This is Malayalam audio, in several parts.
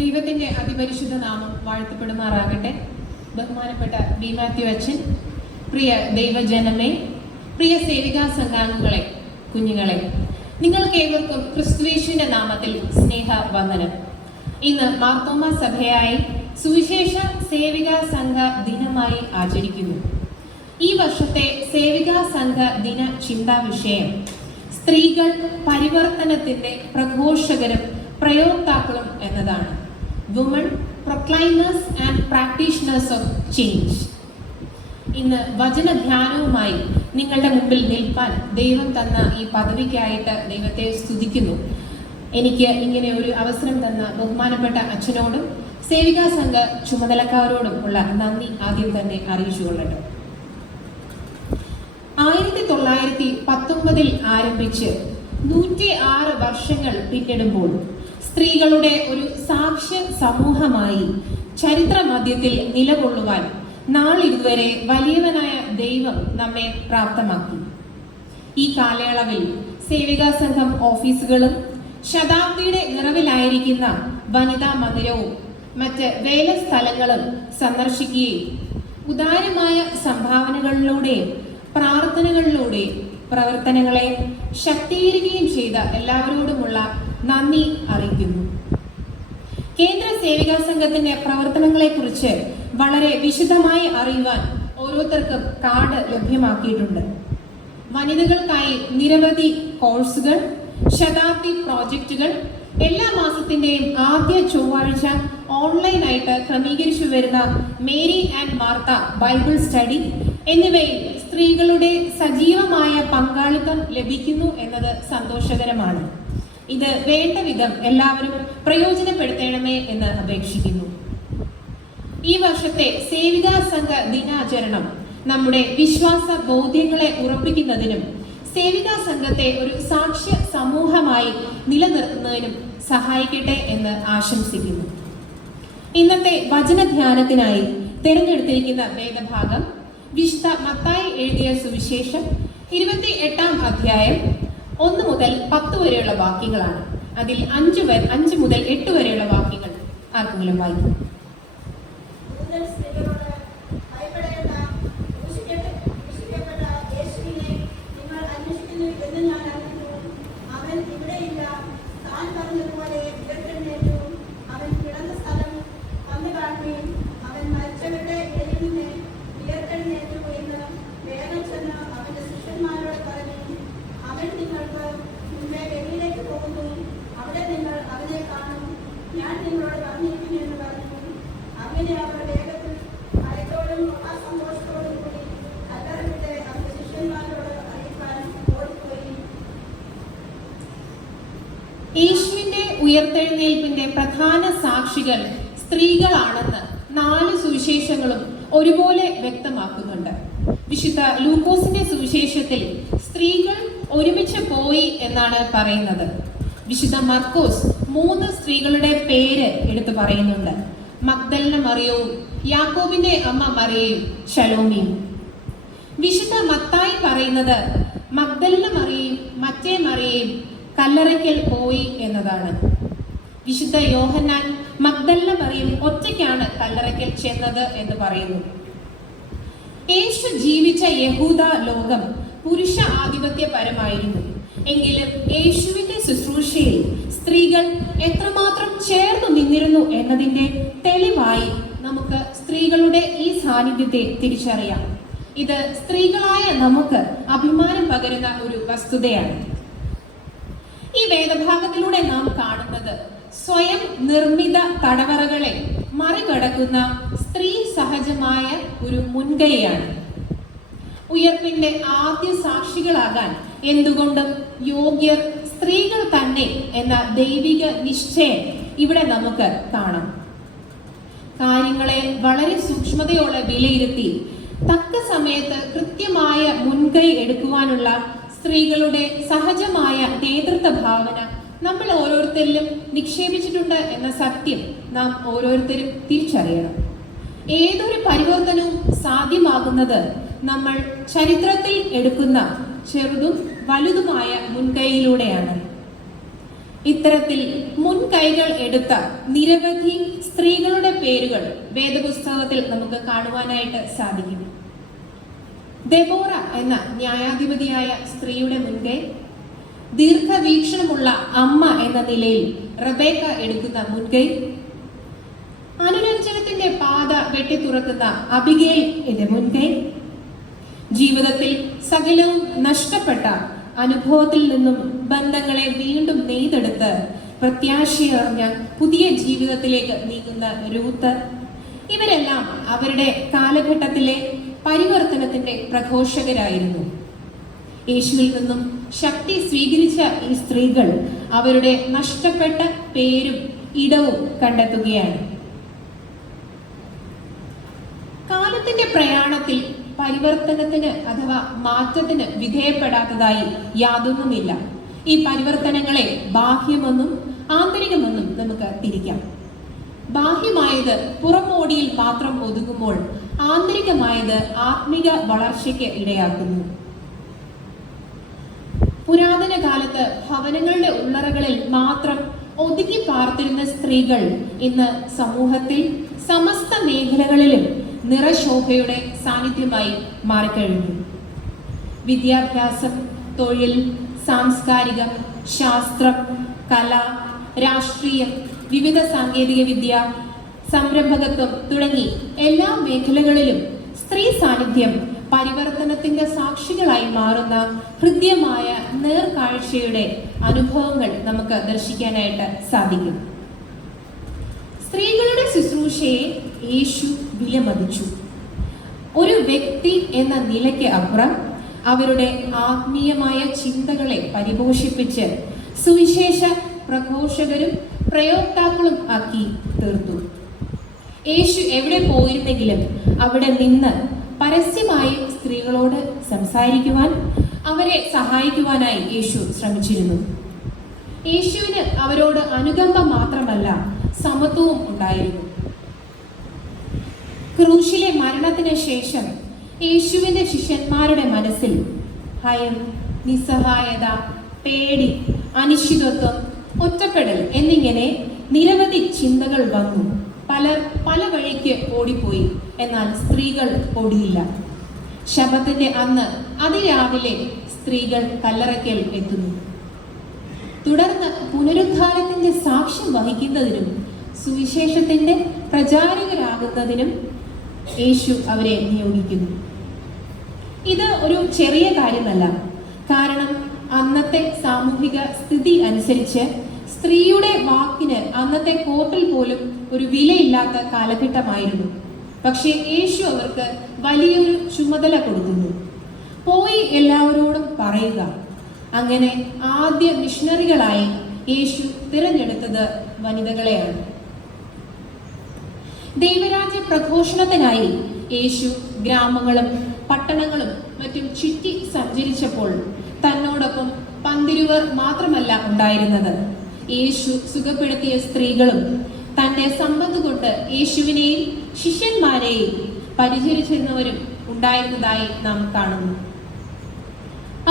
ദൈവത്തിന്റെ അതിപരിശുദ്ധ നാമം വാഴ്ത്തപ്പെടുമാറാകട്ടെ. ബഹുമാനപ്പെട്ട ബി മാത്യു അച്ഛൻ, പ്രിയ ദൈവജനമേ, പ്രിയ സേവികാ സംഘാംഗങ്ങളെ, കുഞ്ഞുങ്ങളെ, നിങ്ങൾക്കേവർക്കും ക്രിസ്തുയേശുവിന്റെ നാമത്തിൽ സ്നേഹ വന്ദനം. ഇന്ന് മാർത്തോമ സഭയായി സുവിശേഷ സേവികാ സംഘ ദിനമായി ആചരിക്കുന്നു. ഈ വർഷത്തെ സേവികാ സംഘ ദിന ചിന്താ വിഷയം സ്ത്രീകൾ പരിവർത്തനത്തിന്റെ പ്രഘോഷകരും പ്രയോക്താക്കളും എന്നതാണ്. Woman proclaimers and practitioners of change. ഇന്ന് വചനധ്യാനവുമായി നിങ്ങളുടെ മുമ്പിൽ നിൽപ്പാൻ ദൈവം തന്ന ഈ പദവിക്കായിട്ട് ദൈവത്തെ സ്തുതിക്കുന്നു. എനിക്ക് ഇങ്ങനെ ഒരു അവസരം തന്ന ബഹുമാനപ്പെട്ട അച്ഛനോടും സേവികാ സംഘ ചുമതലക്കാരോടും ഉള്ള നന്ദി ആദ്യം തന്നെ അറിയിച്ചുകൊള്ളട്ടെ. 1919 ആരംഭിച്ച് 106 വർഷങ്ങൾ പിന്നിടുമ്പോൾ സ്ത്രീകളുടെ ഒരു സാക്ഷ്യ സമൂഹമായി ചരിത്ര മധ്യത്തിൽ നിലകൊള്ളുവാൻ നാളിതുവരെ വലിയവനായ ദൈവം നമ്മെ പ്രാപ്തമാക്കി. ഈ കാലയളവിൽ സേവികാ സംഘം ഓഫീസുകളും ശതാബ്ദിയുടെ നിറവിലായിരിക്കുന്ന വനിതാ മന്ദിരവും മറ്റ് വേലസ്ഥലങ്ങളും സന്ദർശിക്കുകയും ഉദാരമായ സംഭാവനകളിലൂടെയും പ്രാർത്ഥനകളിലൂടെയും പ്രവർത്തനങ്ങളെ ശക്തീകരിക്കുകയും ചെയ്ത എല്ലാവരോടുമുള്ള നന്ദി അറിയിക്കുന്നു. കേന്ദ്ര സേവികാ സംഘത്തിന്റെ പ്രവർത്തനങ്ങളെക്കുറിച്ച് വളരെ വിശദമായി അറിയുവാൻ ഓരോരുത്തർക്കും കാർഡ് ലഭ്യമാക്കിയിട്ടുണ്ട്. വനിതകൾക്കായി നിരവധി കോഴ്സുകൾ, ശതാബ്ദി പ്രോജക്റ്റുകൾ, എല്ലാ മാസത്തിന്റെയും ആദ്യ ചൊവ്വാഴ്ച ഓൺലൈനായിട്ട് ക്രമീകരിച്ചു വരുന്ന Mary and Martha Bible study എന്നിവയിൽ സ്ത്രീകളുടെ സജീവമായ പങ്കാളിത്തം ലഭിക്കുന്നു എന്നത് സന്തോഷകരമാണ്. ഇത് വേണ്ട വിധം എല്ലാവരും പ്രയോജനപ്പെടുത്തണമേ എന്ന് അപേക്ഷിക്കുന്നു. ഈ വർഷത്തെ സേവികാ സംഘ ദിനാചരണം നമ്മുടെ വിശ്വാസ ബോധ്യങ്ങളെ ഉറപ്പിക്കുന്നതിനും സേവികാ സംഘത്തെ ഒരു സാക്ഷ്യ സമൂഹമായി നിലനിർത്തുന്നതിനും സഹായിക്കട്ടെ എന്ന് ആശംസിക്കുന്നു. ഇന്നത്തെ വചനധ്യാനത്തിനായി തിരഞ്ഞെടുത്തിരിക്കുന്ന വേദഭാഗം വിശുദ്ധ മത്തായി എഴുതിയ സുവിശേഷം 28-ാം അധ്യായം 1 മുതൽ 10 വരെയുള്ള വാക്യങ്ങളാണ്. അതിൽ 5 മുതൽ 8 വരെയുള്ള വാക്യങ്ങൾ ആർക്കെങ്കിലും വായിക്കും. യേശുവിന്റെ ഉയർത്തെഴുന്നേൽപ്പിന്റെ പ്രധാന സാക്ഷികൾ സ്ത്രീകളാണെന്ന് 4 സുവിശേഷങ്ങളും ഒരുപോലെ വ്യക്തമാക്കുന്നുണ്ട്. വിശുദ്ധ ലൂക്കോസിന്റെ സുവിശേഷത്തിൽ സ്ത്രീകൾ ഒരുമിച്ച് പോയി എന്നാണ് പറയുന്നത്. വിശുദ്ധ മർക്കോസ് 3 സ്ത്രീകളുടെ പേര് എടുത്തു പറയുന്നുണ്ട്. മഗ്ദലന മറിയവും യാക്കോബിന്റെ അമ്മ മറിയയും ശലോമിയും. വിശുദ്ധ മത്തായി പറയുന്നത് മഗ്ദലന മറിയയും മറ്റേ മറിയയും കല്ലറയ്ക്കൽ പോയി എന്നതാണ്. വിശുദ്ധ യോഹന്നാൻ മഗ്ദലന മറിയം ഒറ്റയ്ക്കാണ് കല്ലറയ്ക്കൽ ചെന്നത് എന്ന് പറയുന്നു. യേശു ജീവിച്ച യഹൂദ ലോകം പുരുഷ ആധിപത്യപരമായിരുന്നു. എങ്കിലും യേശുവിന്റെ ശുശ്രൂഷയിൽ സ്ത്രീകൾ എത്രമാത്രം ചേർന്നു നിന്നിരുന്നു എന്നതിന്റെ തെളിവായി നമുക്ക് സ്ത്രീകളുടെ ഈ സാന്നിധ്യത്തെ തിരിച്ചറിയാം. ഇത് സ്ത്രീകളായ നമുക്ക് അഭിമാനം പകരുന്ന ഒരു വസ്തുതയാണ്. ഈ വേദഭാഗത്തിലൂടെ നാം കാണുന്നത് സ്വയം നിർമ്മിത തടവറകളെ മറികടക്കുന്ന സ്ത്രീ സഹജമായ ഒരു മുൻകൈയാണ്. ഉയർപ്പിന്റെ ആദ്യ സാക്ഷികളാകാൻ എന്തുകൊണ്ടും യോഗ്യർ സ്ത്രീകൾ തന്നെ എന്ന ദൈവിക നിശ്ചയം ഇവിടെ നമുക്ക് കാണാം. കാര്യങ്ങളെ വളരെ സൂക്ഷ്മതയോടെ വിലയിരുത്തി തക്ക സമയത്ത് കൃത്യമായ മുൻകൈ എടുക്കുവാനുള്ള സ്ത്രീകളുടെ സഹജമായ നേതൃത്വ ഭാവന നമ്മൾ ഓരോരുത്തരിലും നിക്ഷേപിച്ചിട്ടുണ്ട് എന്ന സത്യം നാം ഓരോരുത്തരും തിരിച്ചറിയണം. ഏതൊരു പരിവർത്തനവും സാധ്യമാകുന്നത് നമ്മൾ ചരിത്രത്തിൽ എടുക്കുന്ന ചെറുതും വലുതുമായ മുൻകൈയിലൂടെയാണ്. ഇത്തരത്തിൽ മുൻകൈകൾ എടുത്ത നിരവധി സ്ത്രീകളുടെ പേരുകൾ വേദപുസ്തകത്തിൽ നമുക്ക് കാണുവാനായിട്ട് സാധിക്കും. ദെബോറ എന്ന ന്യായാധിപതിയായ സ്ത്രീയുടെ മുൻകൈ, ദീർഘവീക്ഷണമുള്ള അമ്മ എന്ന നിലയിൽ റബേക്ക എടുക്കുന്ന മുൻകൈ, അനുരഞ്ജനത്തിന്റെ പാത വെട്ടിത്തുറക്കുന്ന അബിഗേൽ എന്ന മുൻകൈ, ജീവിതത്തിൽ സകലവും നഷ്ടപ്പെട്ട അനുഭവത്തിൽ നിന്നും ബന്ധങ്ങളെ വീണ്ടും നെയ്തെടുത്ത് പ്രത്യാശയറിഞ്ഞ പുതിയ ജീവിതത്തിലേക്ക് നീങ്ങുന്ന രൂത്ത്, ഇവരെല്ലാം അവരുടെ കാലഘട്ടത്തിലെ പരിവർത്തനത്തിന്റെ പ്രഘോഷകരായിരുന്നു. യേശുവിൽ നിന്നും ശക്തി സ്വീകരിച്ച ഈ സ്ത്രീകൾ അവരുടെ നഷ്ടപ്പെട്ട പേരും ഇടവും കണ്ടെത്തുകയാണ്. കാലത്തിന്റെ പ്രയാണത്തിൽ പരിവർത്തനത്തിന് അഥവാ മാറ്റത്തിന് വിധേയപ്പെടാത്തതായി യാതൊന്നുമില്ല. ഈ പരിവർത്തനങ്ങളെ ബാഹ്യമെന്നും ആന്തരികമെന്നും നമുക്ക് തിരിക്കാം. ബാഹ്യമായത് പുറമോടിയിൽ മാത്രം ഒതുങ്ങുമ്പോൾ ആന്തരികമായത് ആത്മിക വളർച്ചയ്ക്ക് ഇടയാക്കുന്നു. പുരാതന കാലത്ത് ഭവനങ്ങളുടെ ഉള്ളറകളിൽ മാത്രം ഒതുങ്ങി പാർത്തിരുന്ന സ്ത്രീകൾ ഇന്ന് സമൂഹത്തിൽ സമസ്ത മേഖലകളിലും നിറശോഭയുടെ സാന്നിധ്യമായി മാറിക്കഴിഞ്ഞു. വിദ്യാഭ്യാസം, തൊഴിൽ, സാംസ്കാരികം, ശാസ്ത്രം, കല, രാഷ്ട്രീയം, വിവിധ സാങ്കേതിക വിദ്യ, സംരംഭകത്വം തുടങ്ങി എല്ലാ മേഖലകളിലും സ്ത്രീ സാന്നിധ്യം പരിവർത്തനത്തിന്റെ സാക്ഷികളായി മാറുന്ന ഹൃദ്യമായ നേർക്കാഴ്ചയുടെ അനുഭവങ്ങൾ നമുക്ക് ദർശിക്കാനായിട്ട് സാധിക്കും. സ്ത്രീകളുടെ ശുശ്രൂഷയെ യേശു വിലമതിച്ചു. ഒരു വ്യക്തി എന്ന നിലയ്ക്ക് അപ്പുറം അവരുടെ ആത്മീയമായ ചിന്തകളെ പരിപോഷിപ്പിച്ച് സുവിശേഷ പ്രഘോഷകരും പ്രയോക്താക്കളും ആക്കി തീർത്തു. യേശു എവിടെ പോയിരുന്നെങ്കിലും അവിടെ നിന്ന് പരസ്യമായി സ്ത്രീകളോട് സംസാരിക്കുവാൻ, അവരെ സഹായിക്കുവാനായി യേശു ശ്രമിച്ചിരുന്നു. യേശുവിന് അവരോട് അനുകമ്പ മാത്രമല്ല, സമത്വവും ഉണ്ടായിരുന്നു. ക്രൂശിലെ മരണത്തിന് ശേഷം യേശുവിന്റെ ശിഷ്യന്മാരുടെ മനസ്സിൽ ഭയം, നിസ്സഹായത, പേടി, അനിശ്ചിതത്വം, ഒറ്റപ്പെടൽ എന്നിങ്ങനെ നിരവധി ചിന്തകൾ വന്നു. പലർ പല വഴിക്ക് ഓടിപ്പോയി. എന്നാൽ സ്ത്രീകൾ ഓടിയില്ല. ശബത്തിന്റെ അന്ന് അതിരാവിലെ സ്ത്രീകൾ കല്ലറയ്ക്കൽ എത്തുന്നു. തുടർന്ന് പുനരുദ്ധാനത്തിന്റെ സാക്ഷ്യം വഹിക്കുന്നതിനും സുവിശേഷത്തിന്റെ പ്രചാരകരാകുന്നതിനും യേശു അവരെ നിയോഗിക്കുന്നു. ഇത് ഒരു ചെറിയ കാര്യമല്ല. കാരണം അന്നത്തെ സാമൂഹിക സ്ഥിതി അനുസരിച്ച് സ്ത്രീയുടെ വാക്കിന് അന്നത്തെ കോർട്ടിൽ പോലും ഒരു വിലയില്ലാത്ത കാലഘട്ടമായിരുന്നു. പക്ഷേ യേശു അവർക്ക് വലിയൊരു ചുമതല കൊടുക്കുന്നു. പോയി എല്ലാവരോടും പറയുക. അങ്ങനെ ആദ്യ മിഷണറികളായി യേശു തിരഞ്ഞെടുത്തത് വനിതകളെയാണ്. ദൈവരാജ്യ പ്രഘോഷണത്തിനായി യേശു ഗ്രാമങ്ങളും പട്ടണങ്ങളും മറ്റും ചുറ്റി സഞ്ചരിച്ചപ്പോൾ തന്നോടൊപ്പം പന്തിരുവർ മാത്രമല്ല ഉണ്ടായിരുന്നത്. യേശു സുഖപ്പെടുത്തിയ സ്ത്രീകളും തന്റെ സമ്പത്ത് കൊണ്ട് യേശുവിനെയും ശിഷ്യന്മാരെയും പരിചരിച്ചിരുന്നവരും ഉണ്ടായിരുന്നതായി നാം കാണുന്നു.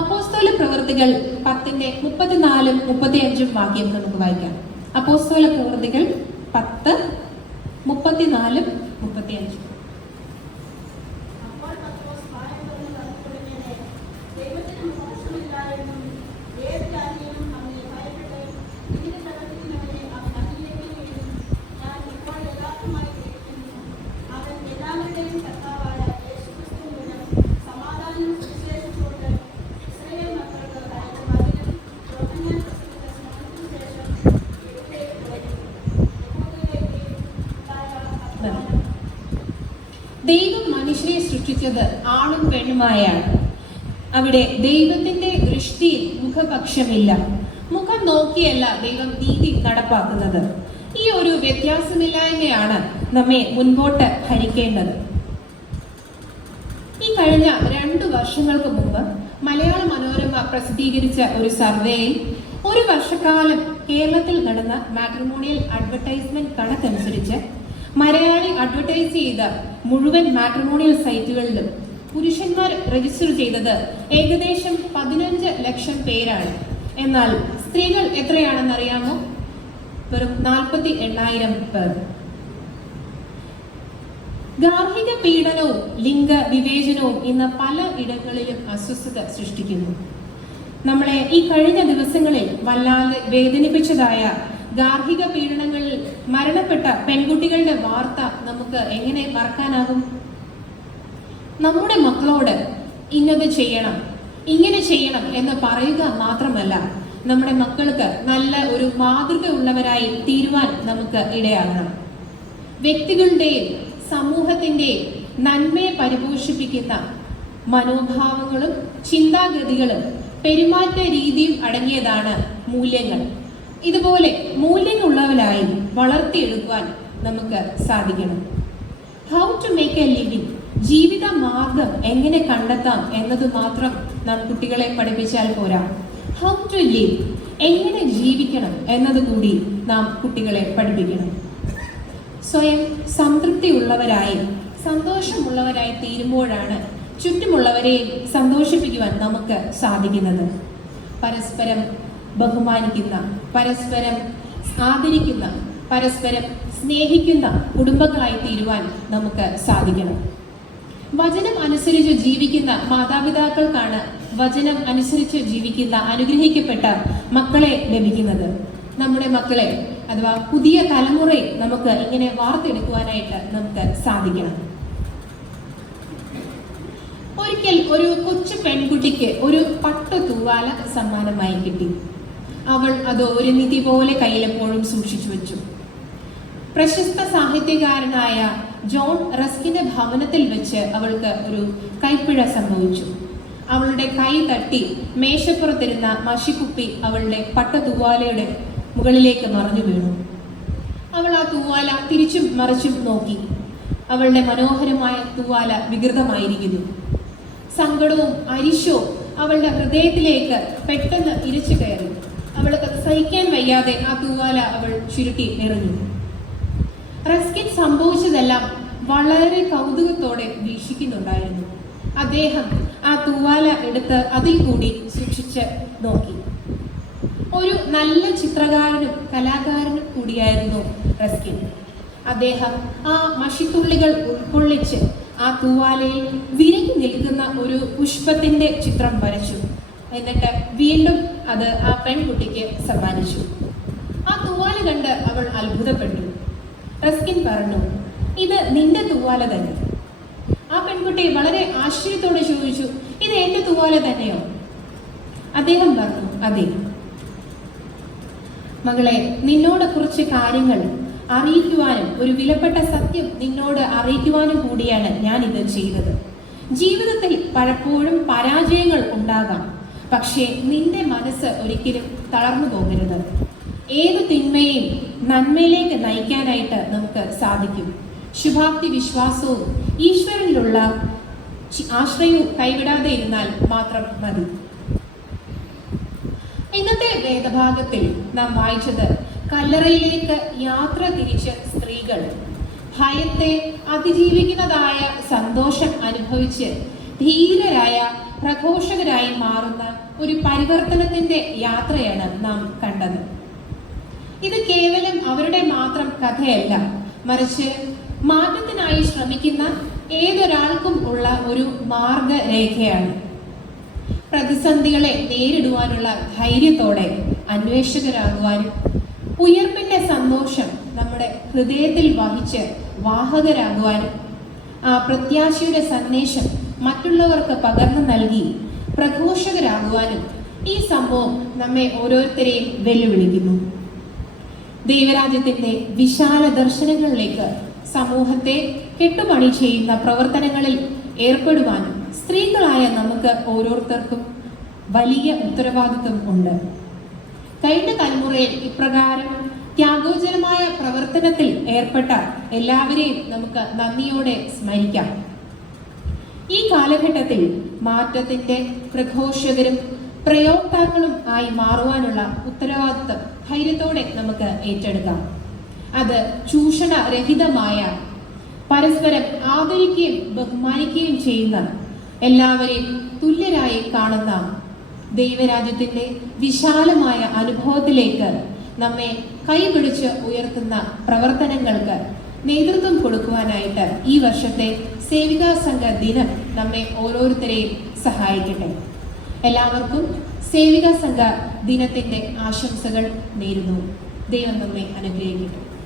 അപ്പോസ്തല പ്രവൃത്തികൾ 10:34-35 വാക്യം നമുക്ക് വായിക്കാം. അപ്പോസ്തല പ്രവൃത്തികൾ 10:34-35. ദൈവം മനുഷ്യനെ സൃഷ്ടിച്ചത് ആണും പെണ്ണുമായാണ്. അവിടെ ദൈവത്തിന്റെ ദൃഷ്ടിയിൽ മുഖപക്ഷമില്ല. മുഖം നോക്കിയല്ല ദൈവം നീതി നടപ്പാക്കുന്നത്. ഈ ഒരു വ്യത്യാസമില്ലായ്മയാണ് നമ്മെ മുൻപോട്ട് ഭരിക്കേണ്ടത്. ഈ കഴിഞ്ഞ 2 വർഷങ്ങൾക്ക് മുമ്പ് മലയാള മനോരമ പ്രസിദ്ധീകരിച്ച ഒരു സർവേയിൽ ഒരു വർഷക്കാലം കേരളത്തിൽ നടന്ന മാട്രിമോണിയൽ അഡ്വർടൈസ്മെന്റ് കണക്കനുസരിച്ച് മലയാളി അഡ്വർടൈസ് ചെയ്ത മുഴുവൻ മാട്രിമോണിയൽ സൈറ്റുകളിലും പുരുഷന്മാർ രജിസ്റ്റർ ചെയ്തത് ഏകദേശം 15 ലക്ഷം പേരാണ്. എന്നാൽ സ്ത്രീകൾ എത്രയാണെന്ന് അറിയാമോ? വെറും 48,000 പേർ. ഗാർഹിക പീഡനവും ലിംഗ വിവേചനവും ഇന്ന് പല ഇടങ്ങളിലും അസ്വസ്ഥത സൃഷ്ടിക്കുന്നു. നമ്മളെ ഈ കഴിഞ്ഞ ദിവസങ്ങളിൽ വല്ലാതെ വേദനിപ്പിച്ചതായ ഗാർഹിക പീഡനങ്ങളിൽ മരണപ്പെട്ട പെൺകുട്ടികളുടെ വാർത്ത നമുക്ക് എങ്ങനെ മറക്കാനാകും? നമ്മുടെ മക്കളോട് ഇന്നത് ചെയ്യണം, ഇങ്ങനെ ചെയ്യണം എന്ന് പറയുക മാത്രമല്ല, നമ്മുടെ മക്കൾക്ക് നല്ല ഒരു മാതൃക ഉള്ളവരായി തീരുവാൻ നമുക്ക് ഇടയാകണം. വ്യക്തികളുടെയും സമൂഹത്തിൻ്റെയും നന്മയെ പരിപോഷിപ്പിക്കുന്ന മനോഭാവങ്ങളും ചിന്താഗതികളും പെരുമാറ്റ രീതിയും അടങ്ങിയതാണ് മൂല്യങ്ങൾ. ഇതുപോലെ മൂല്യങ്ങളുള്ളവരായി വളർത്തിയെടുക്കുവാൻ നമുക്ക് സാധിക്കണം. How to make a living, ജീവിത മാർഗം എങ്ങനെ കണ്ടെത്താം എന്നത് മാത്രം നാം കുട്ടികളെ പഠിപ്പിച്ചാൽ പോരാ. ഹൗ ടു ലിവ്, എങ്ങനെ ജീവിക്കണം എന്നത് കൂടി നാം കുട്ടികളെ പഠിപ്പിക്കണം. സ്വയം സംതൃപ്തിയുള്ളവരായി സന്തോഷമുള്ളവരായി തീരുമ്പോഴാണ് ചുറ്റുമുള്ളവരെ സന്തോഷിപ്പിക്കുവാൻ നമുക്ക് സാധിക്കുന്നത്. പരസ്പരം ബഹുമാനിക്കുന്ന, പരസ്പരം ആദരിക്കുന്ന, പരസ്പരം സ്നേഹിക്കുന്ന കുടുംബങ്ങളായി തീരുവാൻ നമുക്ക് സാധിക്കണം. വചനം അനുസരിച്ച് ജീവിക്കുന്ന മാതാപിതാക്കൾക്കാണ് വചനം അനുസരിച്ച് ജീവിക്കുന്ന അനുഗ്രഹിക്കപ്പെട്ട മക്കളെ ലഭിക്കുന്നത്. നമ്മുടെ മക്കളെ അഥവാ പുതിയ തലമുറയെ നമുക്ക് ഇങ്ങനെ വാർത്തെടുക്കുവാനായിട്ട് നമുക്ക് സാധിക്കണം. ഒരിക്കൽ ഒരു കൊച്ചു പെൺകുട്ടിക്ക് ഒരു പട്ടു തൂവാല സമ്മാനമായി കിട്ടി. അവൾ അത് ഒരു നിധി പോലെ കയ്യിലെപ്പോഴും സൂക്ഷിച്ചു വെച്ചു. പ്രശസ്ത സാഹിത്യകാരനായ ജോൺ റസ്കിന്റെ ഭവനത്തിൽ വെച്ച് അവൾക്ക് ഒരു കൈപ്പിഴ സംഭവിച്ചു. അവളുടെ കൈ തട്ടി മേശപ്പുറത്തിരുന്ന മഷിക്കുപ്പി അവളുടെ പട്ടുതൂവാലയുടെ മുകളിലേക്ക് മറഞ്ഞു വീണു. അവൾ ആ തൂവാല തിരിച്ചും മറിച്ചും നോക്കി. അവളുടെ മനോഹരമായ തൂവാല വികൃതമായിരിക്കുന്നു. സങ്കടവും അരിശവും അവളുടെ ഹൃദയത്തിലേക്ക് പെട്ടെന്ന് ഇരച്ചു കയറി. അവൾക്ക് സഹിക്കാൻ വയ്യാതെ ആ തൂവാല അവൾ ചുരുട്ടി എറിഞ്ഞു. റസ്കിൻ സംഭവിച്ചതെല്ലാം വളരെ കൗതുകത്തോടെ വീക്ഷിക്കുന്നുണ്ടായിരുന്നു. അദ്ദേഹം ആ തൂവാല എടുത്ത് അതിൽ കൂടി സൂക്ഷിച്ച് നോക്കി. ഒരു നല്ല ചിത്രകാരനും കലാകാരനും കൂടിയായിരുന്നു റസ്കിൻ. അദ്ദേഹം ആ മഷിത്തുള്ളികൾ ഉൾക്കൊള്ളിച്ച് ആ തൂവാലയിൽ വിരിഞ്ഞു നിൽക്കുന്ന ഒരു പുഷ്പത്തിന്റെ ചിത്രം വരച്ചു. എന്നിട്ട് വീണ്ടും അത് ആ പെൺകുട്ടിക്ക് സമ്മാനിച്ചു. ആ തൂവാല കണ്ട് അവൾ അത്ഭുതപ്പെട്ടു. റസ്കിൻ പറഞ്ഞു, ഇത് നിന്റെ തൂവാല തന്നെ. ആ പെൺകുട്ടി വളരെ ആശ്ചര്യത്തോടെ ചോദിച്ചു, ഇത് എന്റെ തൂവാല തന്നെയോ? അദ്ദേഹം പറഞ്ഞു, അതെ മകളെ, നിന്നോട് കുറച്ച് കാര്യങ്ങൾ അറിയിക്കുവാനും ഒരു വിലപ്പെട്ട സത്യം നിന്നോട് അറിയിക്കുവാനും കൂടിയാണ് ഞാൻ ഇത് ചെയ്തത്. ജീവിതത്തിൽ പലപ്പോഴും പരാജയങ്ങൾ ഉണ്ടാകാം, പക്ഷേ നിന്റെ മനസ്സ് ഒരിക്കലും തളർന്നു പോകരുത്. ഏത് തിന്മയും നന്മയിലേക്ക് നയിക്കാനായിട്ട് നമുക്ക് സാധിക്കും. ശുഭാപ്തി വിശ്വാസവും ഈശ്വരനിലുള്ള ആശ്രയവും കൈവിടാതെ ഇരുന്നാൽ മാത്രം മതി. ഇന്നത്തെ വേദഭാഗത്തിൽ നാം വായിച്ചത് കല്ലറയിലേക്ക് യാത്ര തിരിച്ച സ്ത്രീകൾ ഭയത്തെ അതിജീവിക്കുന്നതായ സന്തോഷം അനുഭവിച്ച് ധീരരായ പ്രഘോഷകരായി മാറുന്ന ഒരു പരിവർത്തനത്തിന്റെ യാത്രയാണ് നാം കണ്ടത്. ഇത് കേവലം അവരുടെ മാത്രം കഥയല്ല, മറിച്ച് മാറ്റത്തിനായി ശ്രമിക്കുന്ന ഏതൊരാൾക്കും ഉള്ള ഒരു മാർഗരേഖയാണ്. പ്രതിസന്ധികളെ നേരിടുവാനുള്ള ധൈര്യത്തോടെ അന്വേഷകരാകുവാനും ഉയർപ്പിന്റെ സന്തോഷം നമ്മുടെ ഹൃദയത്തിൽ വഹിച്ച് വാഹകരാകുവാനും ആ പ്രത്യാശയുടെ സന്ദേശം മറ്റുള്ളവർക്ക് പകർന്നു നൽകി പ്രഘോഷകരാകുവാനും ഈ സംഭവം നമ്മെ ഓരോരുത്തരെയും വെല്ലുവിളിക്കുന്നു. ദൈവരാജ്യത്തിന്റെ വിശാല ദർശനങ്ങളിലേക്ക് സമൂഹത്തെ കെട്ടുപണി ചെയ്യുന്ന പ്രവർത്തനങ്ങളിൽ ഏർപ്പെടുവാനും സ്ത്രീകളായ നമുക്ക് ഓരോരുത്തർക്കും വലിയ ഉത്തരവാദിത്വം ഉണ്ട്. കഴിഞ്ഞ തലമുറയിൽ ഇപ്രകാരം ത്യാഗോജനമായ പ്രവർത്തനത്തിൽ ഏർപ്പെട്ട എല്ലാവരെയും നമുക്ക് നന്ദിയോടെ സ്മരിക്കാം. ഈ കാലഘട്ടത്തിൽ മാറ്റത്തിന്റെ പ്രഘോഷകരും പ്രയോക്താക്കളും ആയി മാറുവാനുള്ള ഉത്തരവാദിത്വം ധൈര്യത്തോടെ നമുക്ക് ഏറ്റെടുക്കാം. അത് ചൂഷണരഹിതമായ, പരസ്പരം ആദരിക്കുകയും ബഹുമാനിക്കുകയും ചെയ്യുന്ന, എല്ലാവരെയും തുല്യരായി കാണുന്ന ദൈവരാജ്യത്തിന്റെ വിശാലമായ അനുഭവത്തിലേക്ക് നമ്മെ കൈപിടിച്ച് ഉയർത്തുന്ന പ്രവർത്തനങ്ങൾക്ക് നേതൃത്വം കൊടുക്കുവാനായിട്ട് ഈ വർഷത്തെ സേവികാ സംഘ ദിനം നമ്മെ ഓരോരുത്തരെയും സഹായിക്കട്ടെ. എല്ലാവർക്കും സേവികാ സംഘ ദിനത്തിന്റെ ആശംസകൾ നേരുന്നു. ദൈവം നമ്മെ അനുഗ്രഹിക്കട്ടെ.